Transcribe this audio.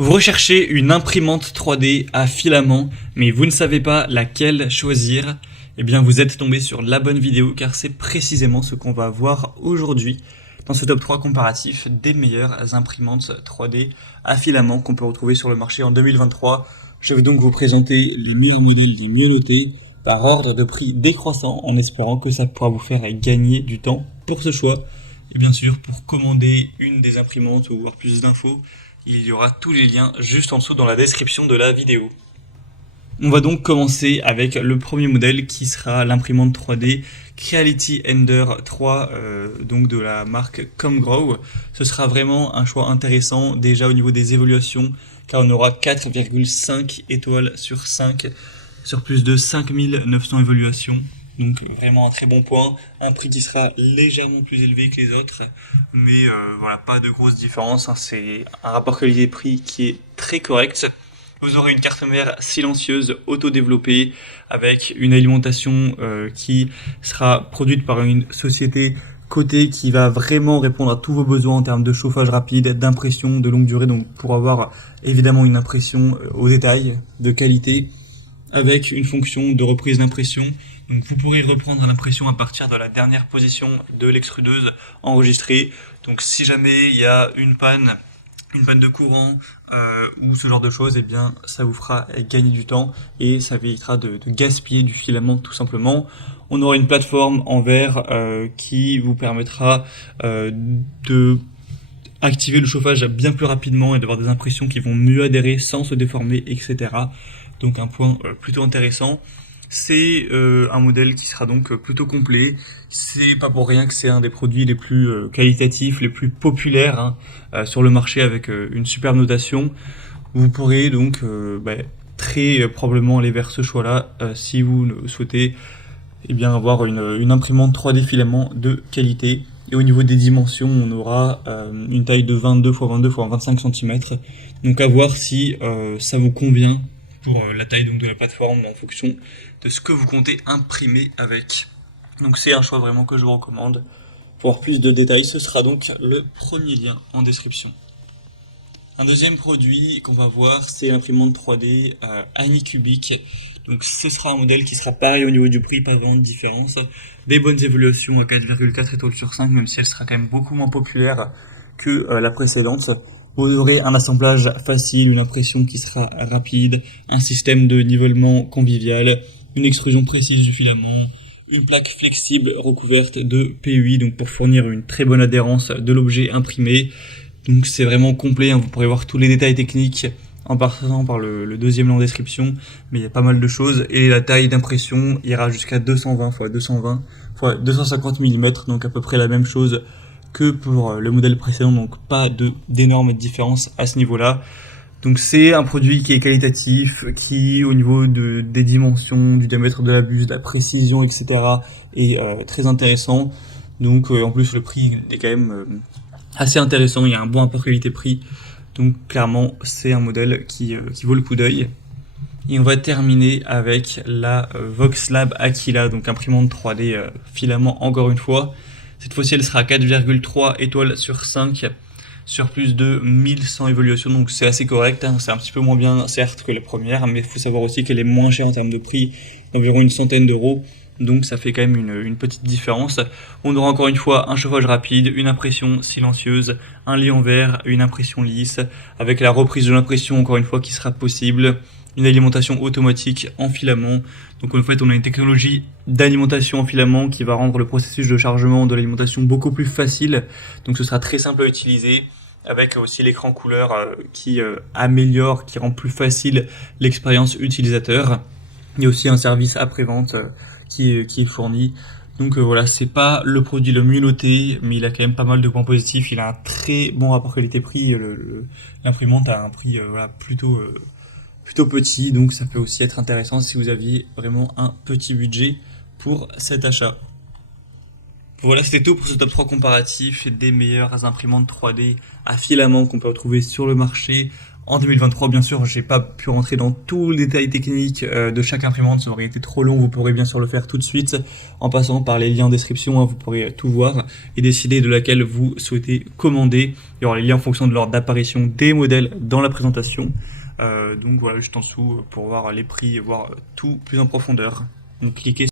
Vous recherchez une imprimante 3D à filament, mais vous ne savez pas laquelle choisir. Eh bien, vous êtes tombé sur la bonne vidéo car c'est précisément ce qu'on va voir aujourd'hui dans ce top 3 comparatif des meilleures imprimantes 3D à filament qu'on peut retrouver sur le marché en 2023. Je vais donc vous présenter les meilleurs modèles les mieux notés par ordre de prix décroissant en espérant que ça pourra vous faire gagner du temps pour ce choix. Et bien sûr, pour commander une des imprimantes ou voir plus d'infos, il y aura tous les liens juste en dessous dans la description de la vidéo. On va donc commencer avec le premier modèle qui sera l'imprimante 3D Creality Ender 3 donc de la marque Comgrow. Ce sera vraiment un choix intéressant déjà au niveau des évaluations car on aura 4,5 étoiles sur 5 sur plus de 5900 évaluations. Donc vraiment un très bon point, un prix qui sera légèrement plus élevé que les autres, mais voilà, pas de grosse différence, hein. C'est un rapport qualité-prix qui est très correct. Vous aurez une carte mère silencieuse auto-développée avec une alimentation qui sera produite par une société cotée qui va vraiment répondre à tous vos besoins en termes de chauffage rapide, d'impression de longue durée, donc pour avoir évidemment une impression au détail, de qualité, avec une fonction de reprise d'impression. Donc vous pourrez reprendre l'impression à partir de la dernière position de l'extrudeuse enregistrée. Donc si jamais il y a une panne de courant ou ce genre de choses, eh bien ça vous fera gagner du temps et ça évitera de gaspiller du filament tout simplement. On aura une plateforme en verre qui vous permettra de activer le chauffage bien plus rapidement et d'avoir des impressions qui vont mieux adhérer sans se déformer, etc. Donc un point plutôt intéressant. C'est un modèle qui sera donc plutôt complet. C'est pas pour rien que c'est un des produits les plus qualitatifs, les plus populaires sur le marché avec une superbe notation. Vous pourrez donc très probablement aller vers ce choix-là si vous souhaitez avoir une imprimante 3D filament de qualité. Et au niveau des dimensions, on aura une taille de 22 x 22 x 25 cm. Donc à voir si ça vous convient pour la taille donc de la plateforme en fonction de ce que vous comptez imprimer avec. Donc c'est un choix vraiment que je vous recommande. Pour avoir plus de détails, ce sera donc le premier lien en description. Un deuxième produit qu'on va voir, c'est l'imprimante 3D Anycubic. Donc ce sera un modèle qui sera pareil au niveau du prix, pas vraiment de différence. Des bonnes évaluations à 4,4 étoiles sur 5, même si elle sera quand même beaucoup moins populaire que la précédente. Vous aurez un assemblage facile, une impression qui sera rapide, un système de nivellement convivial, une extrusion précise du filament, une plaque flexible recouverte de PUI donc pour fournir une très bonne adhérence de l'objet imprimé. Donc c'est vraiment complet, hein. Vous pourrez voir tous les détails techniques en passant par le deuxième lien en description, mais il y a pas mal de choses. Et la taille d'impression ira jusqu'à 220 x 220 x 250 mm, donc à peu près la même chose que pour le modèle précédent, donc pas d'énormes différences à ce niveau-là. Donc c'est un produit qui est qualitatif, qui au niveau des dimensions, du diamètre de la buse, de la précision, etc. est très intéressant. Donc en plus le prix est quand même assez intéressant, il y a un bon rapport qualité-prix. Donc clairement c'est un modèle qui vaut le coup d'œil. Et on va terminer avec la Voxlab Aquila, donc imprimante 3D filament encore une fois. Cette fois-ci, elle sera à 4,3 étoiles sur 5 sur plus de 1100 évaluations, donc c'est assez correct, hein. C'est un petit peu moins bien certes que la première, mais il faut savoir aussi qu'elle est moins chère en termes de prix, environ une centaine d'euros, donc ça fait quand même une petite différence. On aura encore une fois un chauffage rapide, une impression silencieuse, un lit en verre, une impression lisse, avec la reprise de l'impression encore une fois qui sera possible, une alimentation automatique en filament. Donc en fait on a une technologie d'alimentation en filament qui va rendre le processus de chargement de l'alimentation beaucoup plus facile. Donc ce sera très simple à utiliser, avec aussi l'écran couleur qui améliore, qui rend plus facile l'expérience utilisateur. Il y a aussi un service après-vente qui est fourni. Donc voilà, c'est pas le produit le mieux noté, mais il a quand même pas mal de points positifs. Il a un très bon rapport qualité-prix. L'imprimante a un prix plutôt petit, donc ça peut aussi être intéressant si vous aviez vraiment un petit budget pour cet achat. Voilà, c'était tout pour ce top 3 comparatif des meilleures imprimantes 3D à filament qu'on peut retrouver sur le marché en 2023. Bien sûr, j'ai pas pu rentrer dans tout le détail technique de chaque imprimante, ça aurait été trop long. Vous pourrez bien sûr le faire tout de suite en passant par les liens en description, hein, vous pourrez tout voir et décider de laquelle vous souhaitez commander. Il y aura les liens en fonction de l'ordre d'apparition des modèles dans la présentation. Donc voilà, juste en dessous pour voir les prix et voir tout plus en profondeur. Donc cliquez